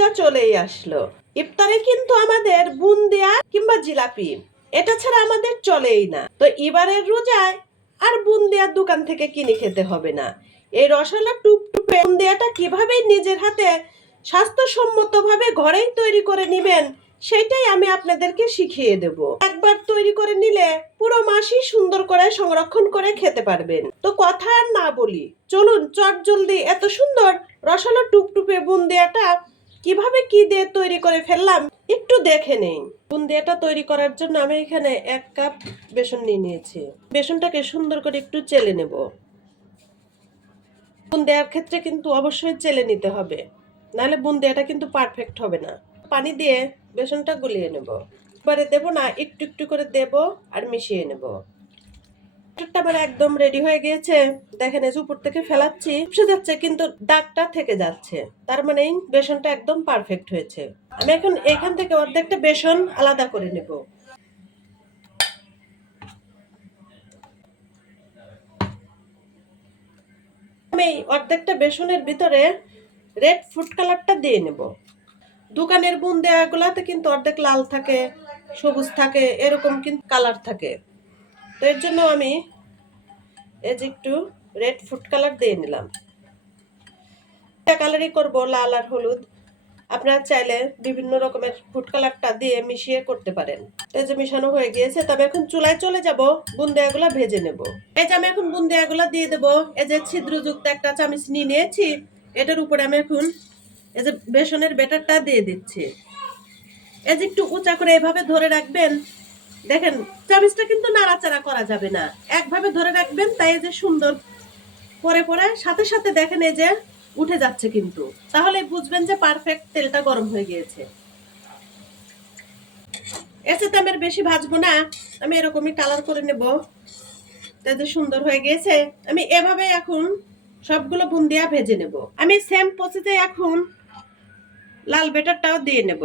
রোজা চলেই আসলো। ইফতারে কিন্তু আমাদের বুন্দিয়া কিংবা জিলাপি, এটা ছাড়া আমাদের চলেই না। তো এবারের রোজায় আর বুন্দিয়ার দোকান থেকে কিনে খেতে হবে না। এই রসালো টুপটুপে বুন্দিয়াটা কীভাবে নিজের হাতে স্বাস্থ্যসম্মতভাবে ঘরেই তৈরি করে নেবেন সেটাই আমি আপনাদেরকে শিখিয়ে দেব। একবার তৈরি করে নিলে পুরো মাসই সুন্দর করে সংরক্ষণ করে খেতে পারবেন। তো কথা আর না বলি, চলুন চট জলদি এত সুন্দর রসালো টুপটুপে বুন্দিয়াটা কীভাবে কি দিয়ে তৈরি করে ফেললাম, একটু দেখে নেই। বুন্দিয়াটা তৈরি করার জন্য আমি এখানে এক কাপ বেসন নিয়ে নিয়েছি। বেসনটাকে সুন্দর করে একটু চেলে নেব। বুন্দিয়ার ক্ষেত্রে কিন্তু অবশ্যই চেলে নিতে হবে। নাহলে বুন্দিয়াটা কিন্তু পারফেক্ট হবে না। পানি দিয়ে বেসনটা গুলিয়ে নেব। এবারে দেবো না, একটু একটু করে দেব আর মিশিয়ে নেব। ব্যাটারটা আমার একদম রেডি হয়ে গিয়েছে। দেখেন এই উপর থেকে ফেলাচ্ছি উপসে যাচ্ছে কিন্তু দাগটা থেকে যাচ্ছে। তার মানে বেসনটা একদম পারফেক্ট হয়েছে। আমি এখন এখান থেকে অর্ধেকটা বেসন আলাদা করে নেব। আমি অর্ধেকটা বেসনের ভিতরে রেড ফুড কালারটা দিয়ে নেব। দোকানের বুন্দেয়াগুলাতে কিন্তু অর্ধেক লাল থাকে, সবুজ থাকে, এরকম কিন্তু কালার থাকে। তো এর জন্য আমি এই যে একটু রেড ফুড কালার দিয়ে নিলাম। একটা কালারই করব, লাল আর হলুদ। আপনারা চাইলে বিভিন্ন রকমের ফুড কালারটা দিয়ে মিশিয়ে করতে পারেন। এই যে মিশানো হয়ে গিয়েছে তবে এখন চুলায় চলে যাব, বুন্দিয়াগুলা ভেজে নেব। এই যে আমি এখন বুন্দিয়াগুলা দিয়ে দেব, এই যে ছিদ্রযুক্ত একটা চামিচ নিয়ে নিয়েছি, এটার উপরে আমি এখন এই যে বেসনের ব্যাটারটা দিয়ে দিচ্ছি। এই যে একটু উঁচা করে এভাবে ধরে রাখবেন দেখেন, চামিচটা কিন্তু নাড়াচাড়া করা যাবে না। একভাবে ধরে রাখবেন, তাই যে সুন্দর পরে পরে, সাথে সাথে দেখেন এই যে উঠে যাচ্ছে কিন্তু। তাহলে বুঝবেন যে পারফেক্ট তেলটা গরম হয়ে গিয়েছে। এর সাথে আমি বেশি ভাজবো না, আমি এরকমই কালার করে নেব। তাতে সুন্দর হয়ে গিয়েছে, আমি এভাবে এখন সবগুলো বুন্দিয়া ভেজে নেব। আমি সেম প্রসেসে এখন লাল বেটারটাও দিয়ে নেব।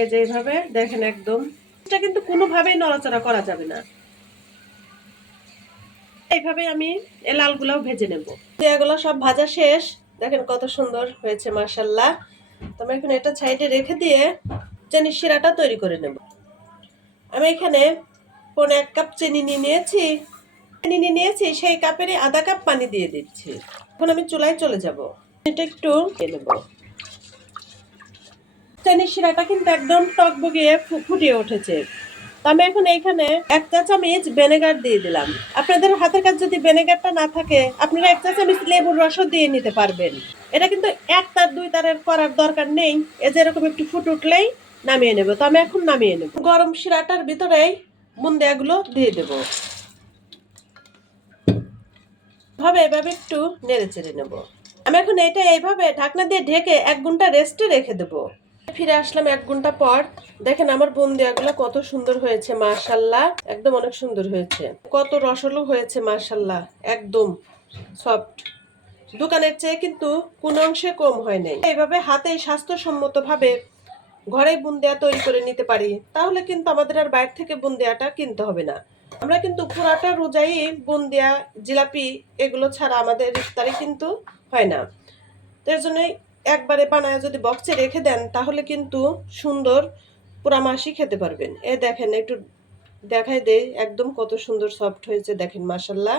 এই যে এইভাবে দেখেন একদম। এটা কিন্তু কোনোভাবেই নড়াচড়া করা যাবে না। এইভাবে আমি এই লালগুলাও ভেজে নেব। এগুলো সব ভাজা শেষ। দেখেন কত সুন্দর হয়েছে মার্শাল্লাহ তো আমি এখন এটা সাইডে রেখে দিয়ে চিনি শিরাটা তৈরি করে নেব। আমি এখানে পনে এক কাপ চিনি নিয়ে নিয়েছি। চিনি নিয়ে নিয়েছি, সেই কাপেরই আধা কাপ পানি দিয়ে দিচ্ছি। এখন আমি চুলায় চলে যাব। এটা একটু নেব চিনি শিরাটা কিন্তু একদম টক বগিয়ে ফু- ফুটিয়ে উঠেছে। আমি এখন এইখানে এক চা চামচ ভিনেগার দিয়ে দিলাম। আপনাদের হাতের কাছে যদি ভিনেগারটা না থাকে, আপনারা এক চা চামচ লেবুর রসও দিয়ে নিতে পারবেন। এটা কিন্তু এক তার, দুই তারের করার দরকার নেই। এ যে এরকম একটু ফুট উঠলেই নামিয়ে নেব। তো আমি এখন নামিয়ে নেব। গরম শিরাটার ভিতরেই বুন্দিয়াগুলো দিয়ে দেব। ভাবে এভাবে একটু নেড়ে চেড়ে নেব। আমি এখন এটা এইভাবে ঢাকনা দিয়ে ঢেকে এক ঘণ্টা রেস্টে রেখে দেবো। ফিরে আসলাম এক ঘণ্টা পর। দেখেন আমার বুন্দিয়াগুলো কত সুন্দর হয়েছে, মাশাল্লাহ। একদম অনেক সুন্দর হয়েছে। কত রসলও হয়েছে, মাশাল্লাহ। একদম সফট। দোকানের চেয়ে কিন্তু কোনো অংশে কম হয় নাই। এইভাবে হাতে স্বাস্থ্যসম্মত ভাবে ঘরে বুন্দিয়া তৈরি করে নিতে পারি, তাহলে কিন্তু আমাদের আর বাইরে থেকে বুন্দিয়াটা কিনতে হবে না। আমরা কিন্তু পুরাটা রোজাই বুন্দিয়া, জিলাপি এগুলো ছাড়া আমাদের ইফতারি কিন্তু হয় না। তো এর জন্যই একবারে বানায় যদি বক্সে রেখে দেন, তাহলে কিন্তু সুন্দর পুরা মাসি খেতে পারবেন। এ দেখেন, একটু দেখাই দেয় একদম কত সুন্দর সফট হয়েছে, দেখেন মাসাল্লাহ